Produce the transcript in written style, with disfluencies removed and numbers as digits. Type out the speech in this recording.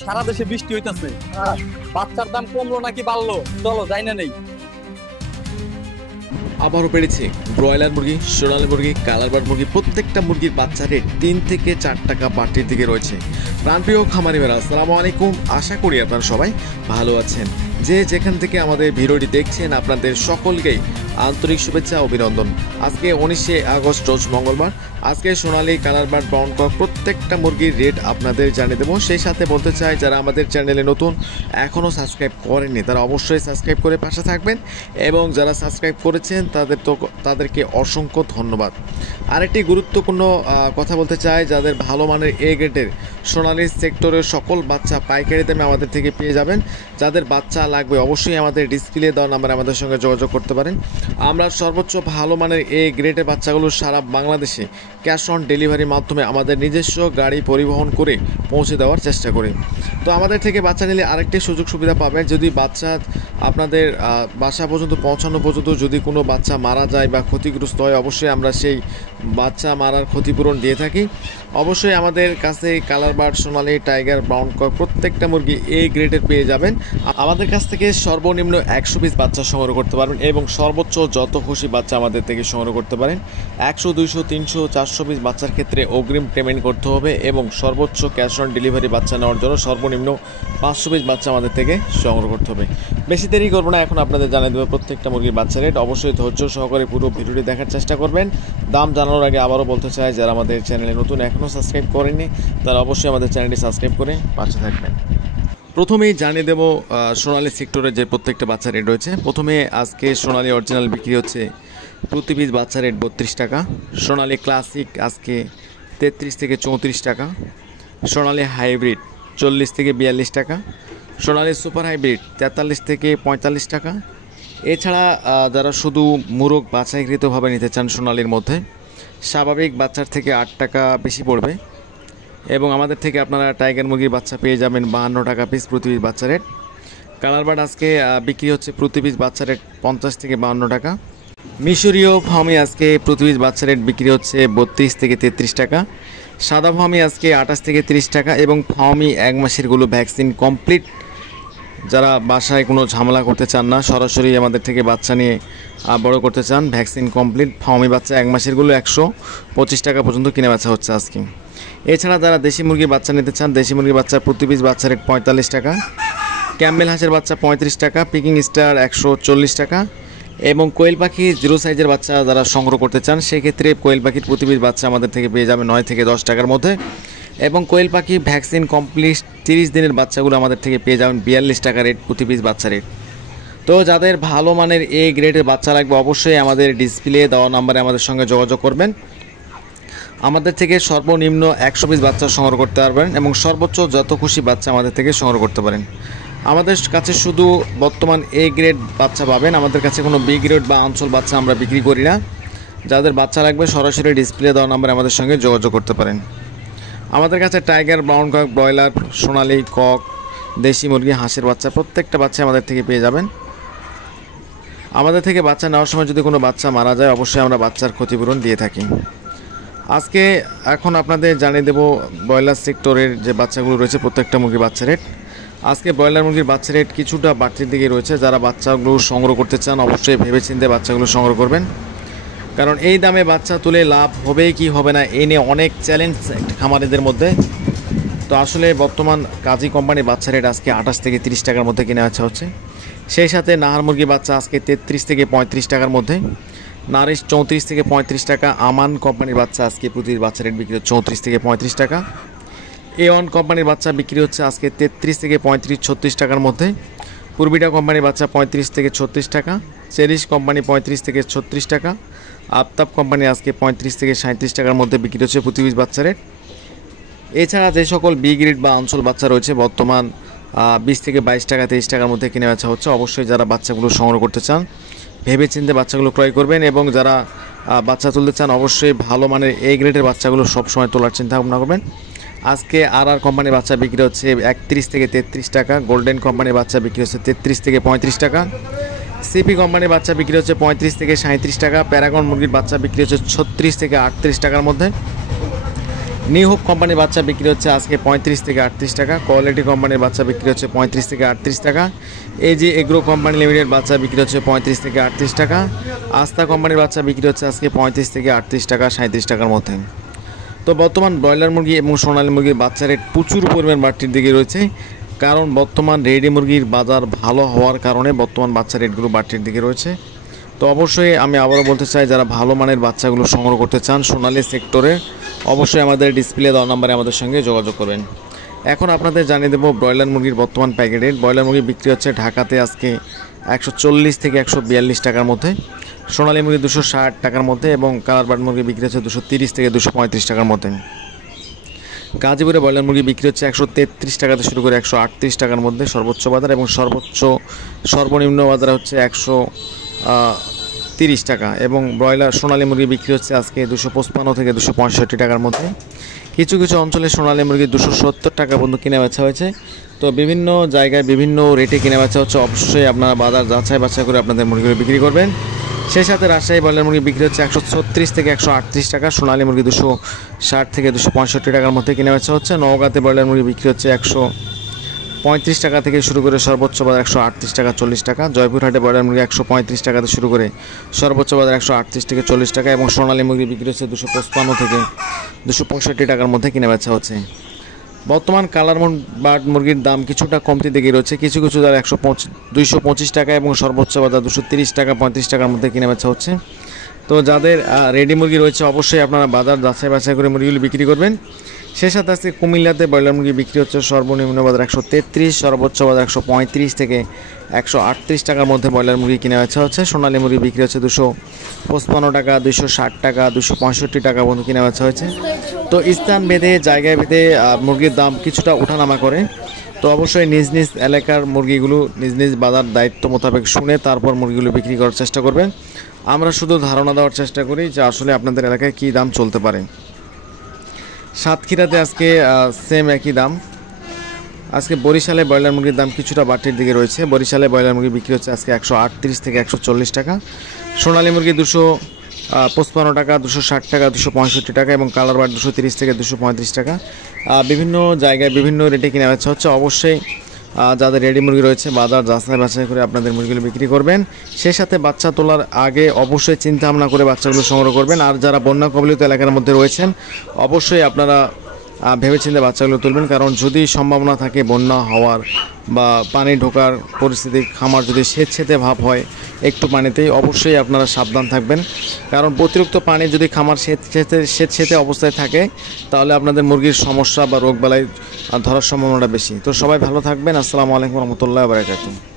সারা দেশে বৃষ্টি হইতেছে, বাচ্চার দাম কমলো নাকি বাড়লো, চলো যাই না নেই। আবারও বেড়েছে ব্রয়লার মুরগি, সোনালী মুরগি, কালারবার্ড মুরগি, প্রত্যেকটা মুরগির বাচ্চা রেট 3 থেকে 4 টাকা বাড়তির দিকে রয়েছে। প্রাণপ্রিয় খামারি ভাইরা, আসসালামু আলাইকুম। আশা করি আপনারা সবাই ভালো আছেন। যে যেখান থেকে আমাদের ভিডিওটি দেখছেন আপনাদের সকলকেই আন্তরিক শুভেচ্ছা অভিনন্দন। আজকে 19শে আগস্ট রোজ মঙ্গলবার। আজকে সোনালী, কালারবার্ড, ব্রাউন কক প্রত্যেকটা মুরগির রেট আপনাদের জানিয়ে দেবো। সেই সাথে বলতে চাই, যারা আমাদের চ্যানেলে নতুন এখনও সাবস্ক্রাইব করেননি তারা অবশ্যই সাবস্ক্রাইব করে পাশে থাকবেন, এবং যারা সাবস্ক্রাইব করেছেন তাদেরকে অসংখ্য ধন্যবাদ। আরেকটি গুরুত্বপূর্ণ কথা বলতে চাই, যাদের ভালো মানের এ গ্রেডের সোনালী সেক্টরের সকল বাচ্চা পাইকারি দামে আমাদের থেকে পেয়ে যাবেন। যাদের বাচ্চা লাগবে অবশ্যই আমাদের ডিসপ্লে দেওয়া নাম্বারে আমাদের সঙ্গে যোগাযোগ করতে পারেন। আমরা সর্বোচ্চ ভালো মানের এ গ্রেডের বাচ্চাগুলো সারা বাংলাদেশে ক্যাশ অন ডেলিভারির মাধ্যমে আমাদের নিজস্ব গাড়ি পরিবহন করে পৌঁছে দেওয়ার চেষ্টা করি। তো আমাদের থেকে বাচ্চা নিলে আরেকটি সুযোগ সুবিধা পাবেন, যদি বাচ্চা আপনাদের বাসা পর্যন্ত পৌঁছানো পর্যন্ত যদি কোনো বাচ্চা মারা যায় বা ক্ষতিগ্রস্ত হয়, অবশ্যই আমরা সেই বাচ্চা মারার ক্ষতিপূরণ দিয়ে থাকি। অবশ্যই আমাদের কাছে কালারবার্ড, সোনালী, টাইগার, ব্রাউন কক প্রত্যেকটা মুরগি এ গ্রেডের পেয়ে যাবেন। আমাদের কাছ থেকে সর্বনিম্ন 100 পিস বাচ্চা সংগ্রহ করতে পারবেন, এবং সর্বোচ্চ যত খুশি বাচ্চা আমাদের থেকে সংগ্রহ করতে পারেন। 100, 200, 300, 400 পিস বাচ্চার ক্ষেত্রে অগ্রিম পেমেন্ট করতে হবে, এবং সর্বোচ্চ ক্যাশ অন ডেলিভারি বাচ্চা নেওয়ার জন্য সর্বনিম্ন 500 পিস বাচ্চা আমাদের থেকে সংগ্রহ করতে হবে। বেশি দেরি করবো না, এখন আপনাদের জানিয়ে দেবো প্রত্যেকটা মুরগির বাচ্চা রেট। অবশ্যই ধৈর্য সহকারে পুরো ভিডিওটি দেখার চেষ্টা করবেন। দাম জানানোর আগে আবারও বলতে চাই, যারা আমাদের চ্যানেলে নতুন এখনও সাবস্ক্রাইব করেননি তারা অবশ্যই আমাদের চ্যানেলটি সাবস্ক্রাইব করে পাশে থাকবেন। প্রথমেই জানিয়ে দেবো সোনালী সেক্টরের যে প্রত্যেকটা বাচ্চা রেট রয়েছে। প্রথমে আজকে সোনালী অরিজিনাল বিক্রি হচ্ছে প্রতি পিস বাচ্চা রেট 32 টাকা। সোনালী ক্লাসিক আজকে 33 থেকে 34 টাকা। সোনালী হাইব্রিড 40 থেকে 42 টাকা। সোনালী সুপার হাইব্রিড 43 থেকে 45 টাকা। এছাড়া যারা শুধু মুরগ বাছাইকৃতভাবে নিতে চান সোনালীর মধ্যে, স্বাভাবিক বাচ্চার থেকে 8 টাকা বেশি পড়বে, এবং আমাদের থেকে আপনারা টাইগার মুরগির বাচ্চা পেয়ে যাবেন 52 টাকা পিস প্রতি পিস বাচ্চা রেট। কালারবার্ড আজকে বিক্রি হচ্ছে প্রতি পিস বাচ্চা রেট 50 থেকে 52 টাকা। মিশরীয় ফার্মি আজকে প্রতি পিস বাচ্চা রেট বিক্রি হচ্ছে 32 থেকে 33 টাকা। সাদা ফার্মি আজকে 28 থেকে 30 টাকা, এবং ফার্মি 1 মাসেরগুলো ভ্যাকসিন কমপ্লিট, যারা বাসায় কোনো ঝামেলা করতে চান না, সরাসরি আমাদের থেকে বাচ্চা নিয়ে বড় করতে চান, ভ্যাকসিন কমপ্লিট ফার্মি বাচ্চা 1 মাসেরগুলো 125 টাকা পর্যন্ত কিনে বেচা হচ্ছে আজকে। এছাড়া যারা দেশি মুরগির বাচ্চা নিতে চান, দেশি মুরগির বাচ্চা প্রতি পিস বাচ্চা রেট 45 টাকা। ক্যাম্বেল হাঁসের বাচ্চা 35 টাকা। পিকিং স্টার 140 টাকা। এবং কোয়েল পাখি 0 সাইজের বাচ্চা যারা সংগ্রহ করতে চান, সেক্ষেত্রে কোয়েল পাখির প্রতি পিস বাচ্চা আমাদের থেকে পেয়ে যাবে 9 থেকে 10 টাকার মধ্যে, এবং কোয়েল পাখি ভ্যাকসিন কমপ্লিট 30 দিনের বাচ্চাগুলো আমাদের থেকে পেয়ে যাবেন 42 টাকা রেট প্রতি পিস বাচ্চা রেট। তো যাদের ভালো মানের এ গ্রেডের বাচ্চা লাগবে অবশ্যই আমাদের ডিসপ্লে দেওয়া নাম্বারে আমাদের সঙ্গে যোগাযোগ করবেন। আমাদের থেকে সর্বনিম্ন 100 পিস বাচ্চা সংগ্রহ করতে পারবেন, এবং সর্বোচ্চ যত খুশি বাচ্চা আমাদের থেকে সংগ্রহ করতে পারেন। আমাদের কাছে শুধু বর্তমান এ গ্রেড বাচ্চা পাবেন, আমাদের কাছে কোনো বি গ্রেড বা অঞ্চল বাচ্চা আমরা বিক্রি করি না। যাদের বাচ্চা লাগবে সরাসরি ডিসপ্লে দেওয়া নাম্বারে আমাদের সঙ্গে যোগাযোগ করতে পারেন। আমাদের কাছে টাইগার, ব্রাউন কক, ব্রয়লার, সোনালী, কক, দেশি মুরগি, হাঁসের বাচ্চা প্রত্যেকটা বাচ্চা আমাদের থেকে পেয়ে যাবেন। আমাদের থেকে বাচ্চা নেওয়ার সময় যদি কোনো বাচ্চা মারা যায় অবশ্যই আমরা বাচ্চার ক্ষতিপূরণ দিয়ে থাকি। আজকে এখন আপনাদের জানিয়ে দেব ব্রয়লার সেক্টরের যে বাচ্চাগুলো রয়েছে প্রত্যেকটা মুরগির বাচ্চা রেট। আজকে ব্রয়লার মুরগির বাচ্চা রেট কিছুটা বাড়তির দিকে রয়েছে। যারা বাচ্চাগুলো সংগ্রহ করতে চান অবশ্যই ভেবেচিন্তে বাচ্চাগুলো সংগ্রহ করবেন, কারণ এই দামে বাচ্চা তুলে লাভ হবে কি হবে না এই নিয়ে অনেক চ্যালেঞ্জ খামারিদের মধ্যে। তো আসলে বর্তমান কাজী কোম্পানির বাচ্চা রেট আজকে 28 থেকে 30 টাকার মধ্যে কিনে বেচা হচ্ছে। সেই সাথে নাহার মুরগির বাচ্চা আজকে 33 থেকে 35 টাকার মধ্যে, নারিশ 34 থেকে 35 টাকা। আমান কোম্পানির বাচ্চা আজকে প্রতি বাচ্চা রেট বিক্রি হচ্ছে 34 থেকে 35 টাকা। A1 কোম্পানির বাচ্চা বিক্রি হচ্ছে আজকে 33 থেকে 35-36 টাকার মধ্যে। পূর্বিটা কোম্পানির বাচ্চা 35 থেকে 36 টাকা। চেরিশ কোম্পানি 35 থেকে 36 টাকা। আফতাব কোম্পানি আজকে 35 থেকে 37 টাকার মধ্যে বিক্রি হচ্ছে প্রতি পিস বাচ্চা রেট। এছাড়া যে সকল বি গ্রেড বা অঞ্চল বাচ্চা রয়েছে বর্তমান 20 থেকে 22 টাকা 23 টাকার মধ্যে কিনে বেচা হচ্ছে। অবশ্যই যারা বাচ্চাগুলো সংগ্রহ করতে চান ভেবেচিন্তে বাচ্চাগুলো ক্রয় করবেন, এবং যারা বাচ্চা তুলতে চান অবশ্যই ভালো মানের এ গ্রেডের বাচ্চাগুলো সবসময় তোলার চিন্তা ভাবনা করবেন। আজকে আর কোম্পানির বাচ্চা বিক্রি হচ্ছে 31 থেকে 33 টাকা। গোল্ডেন কোম্পানির বাচ্চা বিক্রি হচ্ছে 33 থেকে 35 টাকা। সিপি কোম্পানির বাচ্চা বিক্রি হচ্ছে 35 থেকে 37 টাকা। প্যারাগন মুরগির বাচ্চা বিক্রি হচ্ছে 36 থেকে 38 টাকার মধ্যে। নিউ হোপ কোম্পানির বাচ্চা বিক্রি হচ্ছে আজকে 35 থেকে 38 টাকা। কোয়ালিটি কোম্পানির বাচ্চা বিক্রি হচ্ছে 35 থেকে 38 টাকা। এই যে এগ্রো কোম্পানি লিমিটেড বাচ্চা বিক্রি হচ্ছে 35 থেকে 38 টাকা। আস্থা কোম্পানির বাচ্চা বিক্রি হচ্ছে আজকে 35 থেকে 38 টাকা, 37 টাকার মধ্যে। তো বর্তমান ব্রয়লার মুরগি এবং সোনালী মুরগির বাচ্চা রেট প্রচুর পরিমাণ বাড়তির দিকে রয়েছে, কারণ বর্তমান রেডি মুরগির বাজার ভালো হওয়ার কারণে বর্তমান বাচ্চা রেটগুলো বাড়তির দিকে রয়েছে। তো অবশ্যই আমি আবারও বলতে চাই, যারা ভালো মানের বাচ্চাগুলো সংগ্রহ করতে চান সোনালী সেক্টরে, অবশ্যই আমাদের ডিসপ্লে দেওয়া নাম্বারে আমাদের সঙ্গে যোগাযোগ করবেন। এখন আপনাদের জানিয়ে দেবো ব্রয়লার মুরগির বর্তমান প্যাকেট রেট। ব্রয়লার মুরগি বিক্রি হচ্ছে ঢাকাতে আজকে 140 থেকে 142 টাকার মধ্যে, সোনালী মুরগি 260 টাকার মধ্যে এবং কালার বার্ড মুরগি বিক্রি হচ্ছে 230 থেকে 235 টাকার মধ্যে। গাজীপুরে ব্রয়লার মুরগি বিক্রি হচ্ছে 133 টাকাতে শুরু করে 138 টাকার মধ্যে সর্বোচ্চ বাজার, এবং সর্বনিম্ন বাজার হচ্ছে 130 টাকা। এবং ব্রয়লার সোনালী মুরগি বিক্রি হচ্ছে আজকে 255 থেকে 265 টাকার মধ্যে। কিছু কিছু অঞ্চলে সোনালী মুরগি 270 টাকা পর্যন্ত কিনে বেচা হয়েছে। তো বিভিন্ন জায়গায় বিভিন্ন রেটে কিনে বেচা হচ্ছে, অবশ্যই আপনারা বাজার যাচাই বাছাই করে আপনাদের মুরগিগুলো বিক্রি করবেন। সেই সাথে রাজশাহী ব্রয়লার মুরগি বিক্রি হচ্ছে 136 থেকে 138 টাকা, সোনালী মুরগি 260 থেকে 265 টাকার মধ্যে কিনে বেচা হচ্ছে। নওগাঁতে ব্রয়লার মুরগি বিক্রি হচ্ছে 135 টাকা থেকে শুরু করে সর্বোচ্চ বাজার 138 টাকা 40 টাকা। জয়পুরহাটে ব্রয়লার মুরগি 135 টাকাতে শুরু করে সর্বোচ্চ বাজার 138 থেকে 40 টাকা, এবং সোনালী মুরগি বিক্রি হচ্ছে 255 থেকে 265 টাকার মধ্যে কিনে বেচা হচ্ছে। বর্তমান কালার বার্ড মুরগির দাম কিছুটা কমতি দিকে রয়েছে, কিছু কিছু যারা 225 টাকা এবং সর্বোচ্চ বাজার 230 টাকা 35 টাকার মধ্যে কিনে বেচা হচ্ছে। তো যাদের রেডি মুরগি রয়েছে অবশ্যই আপনারা বাজার যাচাই বাছাই করে মুরগিগুলি বিক্রি করবেন। সেই সাথে আজকে কুমিল্লাতে ব্রয়লার মুরগি বিক্রি হচ্ছে সর্বনিম্ন বাজার 133, সর্বোচ্চ বাজার 135 থেকে 138 টাকার মধ্যে ব্রয়লার মুরগি কিনে বেচা হচ্ছে। সোনালী মুরগি বিক্রি হচ্ছে 255 টাকা, 260 টাকা, 265 টাকা পর্যন্ত কিনে বেচা হয়েছে। তো স্থান ভেদে জায়গায় ভেদে মুরগির দাম কিছুটা ওঠানামা করে। তো অবশ্যই নিজ নিজ এলাকার মুরগিগুলো নিজ নিজ বাজার দায়িত্ব মোতাবেক শুনে তারপর মুরগিগুলো বিক্রি করার চেষ্টা করবেন। আমরা শুধু ধারণা দেওয়ার চেষ্টা করি যে আসলে আপনাদের এলাকায় কী দাম চলতে পারে। সাতক্ষীরাতে আজকে সেম একই দাম। আজকে বরিশালে ব্রয়লার মুরগির দাম কিছুটা বাড়তির দিকে রয়েছে। বরিশালে ব্রয়লার মুরগি বিক্রি হচ্ছে আজকে 138 থেকে 140 টাকা, সোনালী মুরগি 255 টাকা, 260 টাকা, 265 টাকা এবং কালার বার্ড 230 থেকে 235 টাকা। বিভিন্ন জায়গায় বিভিন্ন রেটে কিনে বেচা হচ্ছে। অবশ্যই যাদের রেডি মুরগি রয়েছে বাজার যাচাই বাছাই করে আপনাদের মুরগিগুলো বিক্রি করবেন। সেই সাথে বাচ্চা তোলার আগে অবশ্যই চিন্তা ভাবনা করে বাচ্চাগুলো সংগ্রহ করবেন। আর যারা বন্যা কবলিত এলাকার মধ্যে রয়েছেন অবশ্যই আপনারা ভেবেচিন্তে বাচ্চাগুলো তুলবেন, কারণ যদি সম্ভাবনা থাকে বন্যা হওয়ার বা পানি ঢোকার পরিস্থিতি, খামার যদি সেচেতে ভাব হয় একটু পানিতেই, অবশ্যই আপনারা সাবধান থাকবেন। কারণ অতিরিক্ত পানি যদি খামার সেচেতে অবস্থায় থাকে তাহলে আপনাদের মুরগির সমস্যা বা রোগবালাই ধরার সম্ভাবনাটা বেশি। তো সবাই ভালো থাকবেন। আসসালামু আলাইকুম রহমতুল্লাহ বারাকাতুহু।